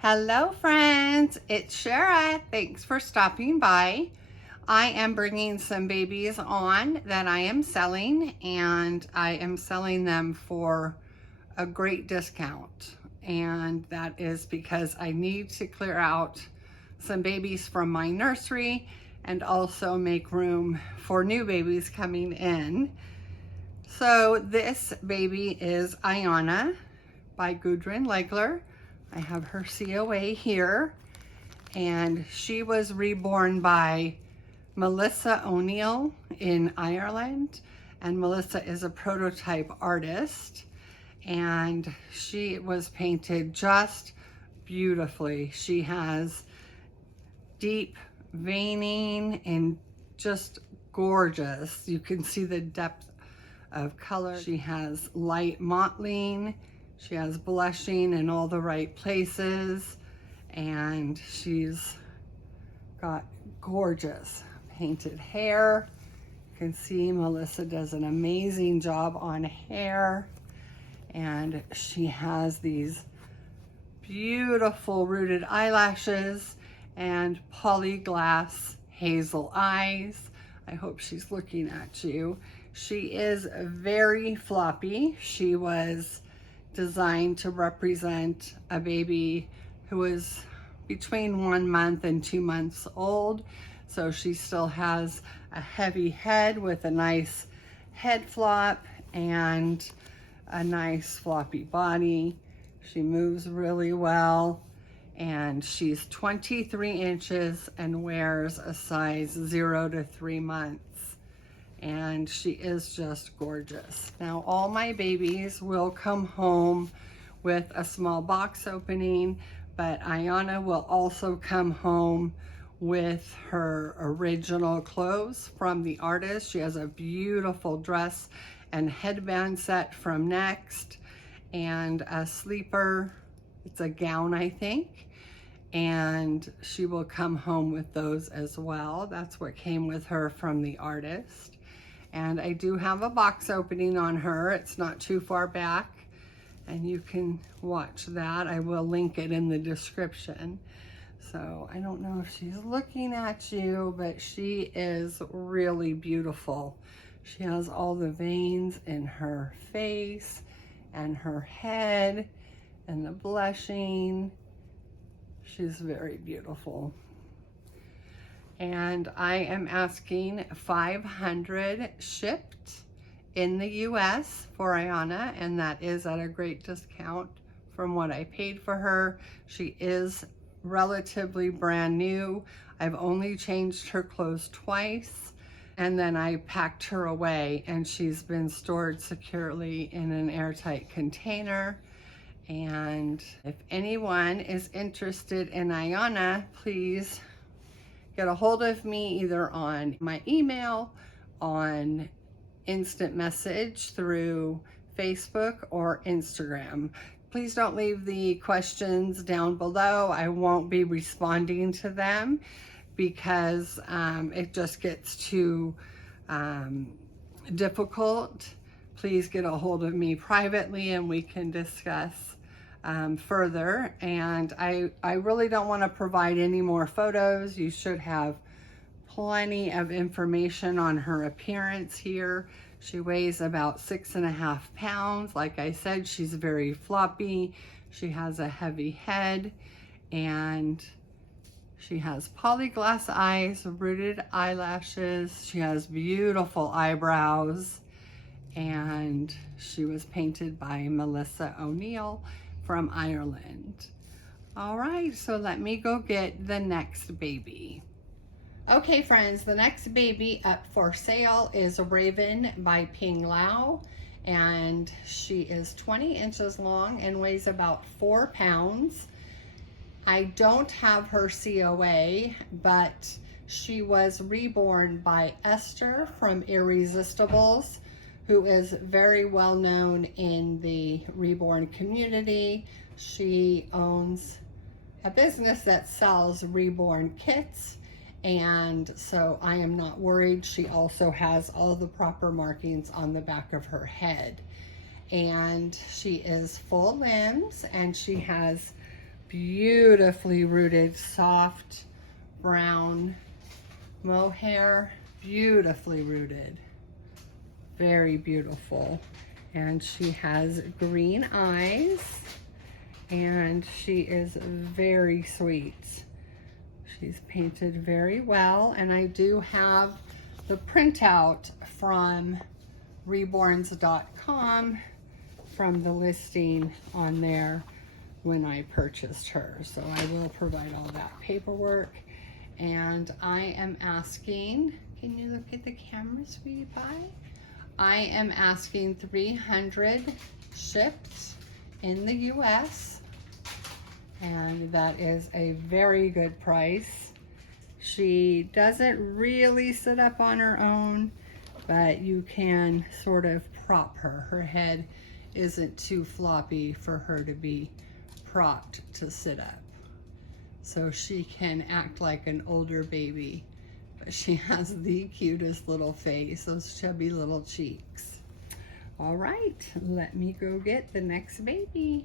Hello friends, it's Shara. Thanks for stopping by. I am bringing some babies on that I am selling, and I am selling them for a great discount. And that is because I need to clear out some babies from my nursery and also make room for new babies coming in. So this baby is Ayana by Gudrun Legler. I have her COA here, and she was reborn by Melissa O'Neill in Ireland, and Melissa is a prototype artist, and she was painted just beautifully. She has deep veining and just gorgeous. You can see the depth of color. She has light mottling. She has blushing in all the right places, and she's got gorgeous painted hair. You can see Melissa does an amazing job on hair, and she has these beautiful rooted eyelashes and polyglass hazel eyes. I hope she's looking at you. She is very floppy. She was designed to represent a baby who is between 1 month and 2 months old. So she still has a heavy head with a nice head flop and a nice floppy body. She moves really well, and she's 23 inches and wears a size 0 to 3 months. And she is just gorgeous. Now, all my babies will come home with a small box opening, but Ayana will also come home with her original clothes from the artist. She has a beautiful dress and headband set from Next, and a sleeper. It's a gown, I think. And she will come home with those as well. That's what came with her from the artist. And I do have a box opening on her. It's not too far back, and you can watch that. I will link it in the description. So I don't know if she's looking at you, but she is really beautiful. She has all the veins in her face and her head and the blushing. She's very beautiful. And I am asking $500 shipped in the US for Ayana, and that is at a great discount from what I paid for her. She is relatively brand new. I've only changed her clothes twice, and then I packed her away, and she's been stored securely in an airtight container. And if anyone is interested in Ayana, please get a hold of me either on my email, on instant message through Facebook or Instagram. Please don't leave the questions down below. I won't be responding to them because it just gets too difficult. Please get a hold of me privately and we can discuss further. And I really don't want to provide any more photos. You should have plenty of information on her appearance here. She weighs about 6.5 pounds. Like I said, she's very floppy. She has a heavy head, and she has polyglass eyes, rooted eyelashes. She has beautiful eyebrows, and she was painted by Melissa O'Neill from Ireland. All right, so let me go get the next baby. Okay friends, the next baby up for sale is Raven by Ping Lao, and she is 20 inches long and weighs about 4 pounds. I don't have her COA, but she was reborn by Esther from Irresistibles, who is very well known in the reborn community. She owns a business that sells reborn kits, and so I am not worried. She also has all the proper markings on the back of her head, and she is full limbs, and she has Beautifully rooted, soft brown mohair, beautifully rooted, very beautiful. And she has green eyes, and she is very sweet. She's painted very well, and I do have the printout from reborns.com from the listing on there when I purchased her. So I will provide all that paperwork. And I am asking, can you look at the camera, sweetie pie? I am asking 300 shipped in the US, and that is a very good price. She doesn't really sit up on her own, but you can sort of prop her. Her head isn't too floppy for her to be propped to sit up. So she can act like an older baby, but she has the cutest little face, those chubby little cheeks. All right, let me go get the next baby.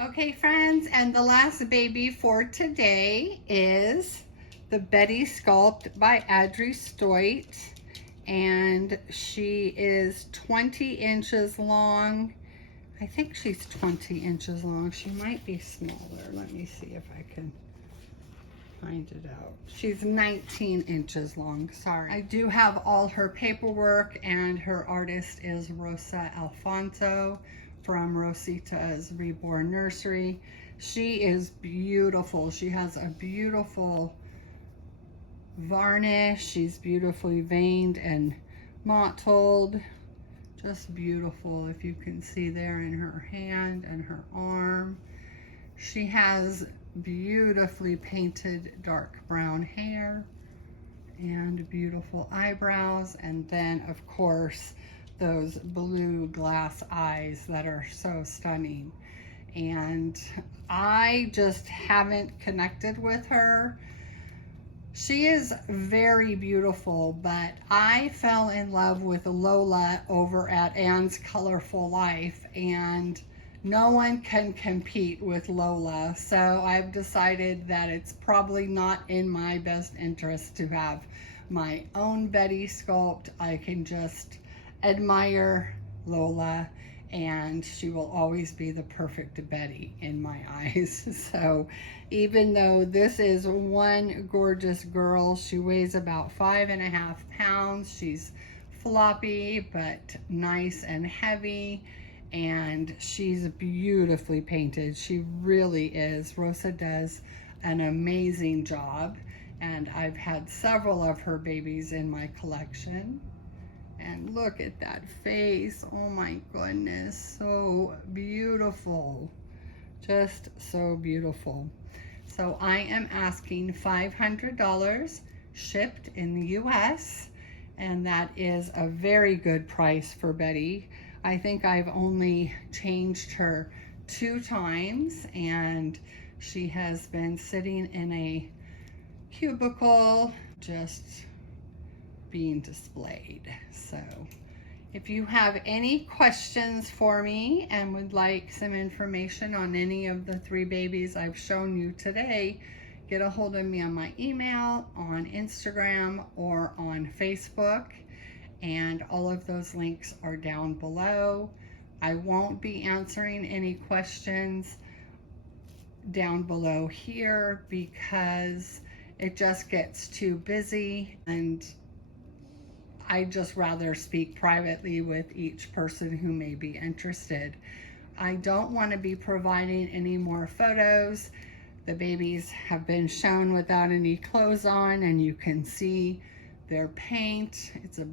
Okay, friends, and the last baby for today is the Betty Sculpt by Audrey Stoit, and she is 20 inches long. I think she's 20 inches long. She might be smaller. Let me see if I can find it out. She's 19 inches long, sorry. I do have all her paperwork, and her artist is Rosa Alfonso from Rosita's Reborn Nursery. She is beautiful. She has a beautiful varnish. She's beautifully veined and mottled. Just beautiful, if you can see there in her hand and her arm. She has beautifully painted dark brown hair and beautiful eyebrows, and then of course those blue glass eyes that are so stunning. And I just haven't connected with her. She is very beautiful, but I fell in love with Lola over at Anne's Colorful Life, and no one can compete with Lola. So I've decided that it's probably not in my best interest to have my own Betty sculpt. I can just admire Lola, and she will always be the perfect Betty in my eyes. So even though this is one gorgeous girl, she weighs about 5.5 pounds. She's floppy, but nice and heavy, and she's beautifully painted. She really is. Rosa does an amazing job, and I've had several of her babies in my collection. And look at that face. Oh my goodness, so beautiful. Just so beautiful. So I am asking $500 shipped in the US, and that is a very good price for Betty. I think I've only changed her 2 times, and she has been sitting in a cubicle just being displayed. So if you have any questions for me and would like some information on any of the 3 babies I've shown you today, get a hold of me on my email, on Instagram, or on Facebook, and all of those links are down below. I won't be answering any questions down below here because it just gets too busy, and I'd just rather speak privately with each person who may be interested. I don't want to be providing any more photos. The babies have been shown without any clothes on, and you can see their paint. It's a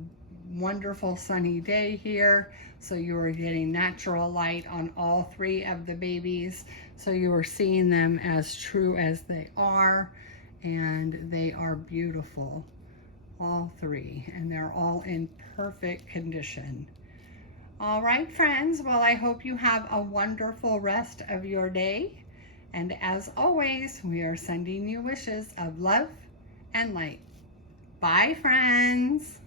wonderful sunny day here, so you are getting natural light on all 3 of the babies. So you are seeing them as true as they are, and they are beautiful. All 3, and they're all in perfect condition. All right, friends, well, I hope you have a wonderful rest of your day, and as always, we are sending you wishes of love and light. Bye, friends.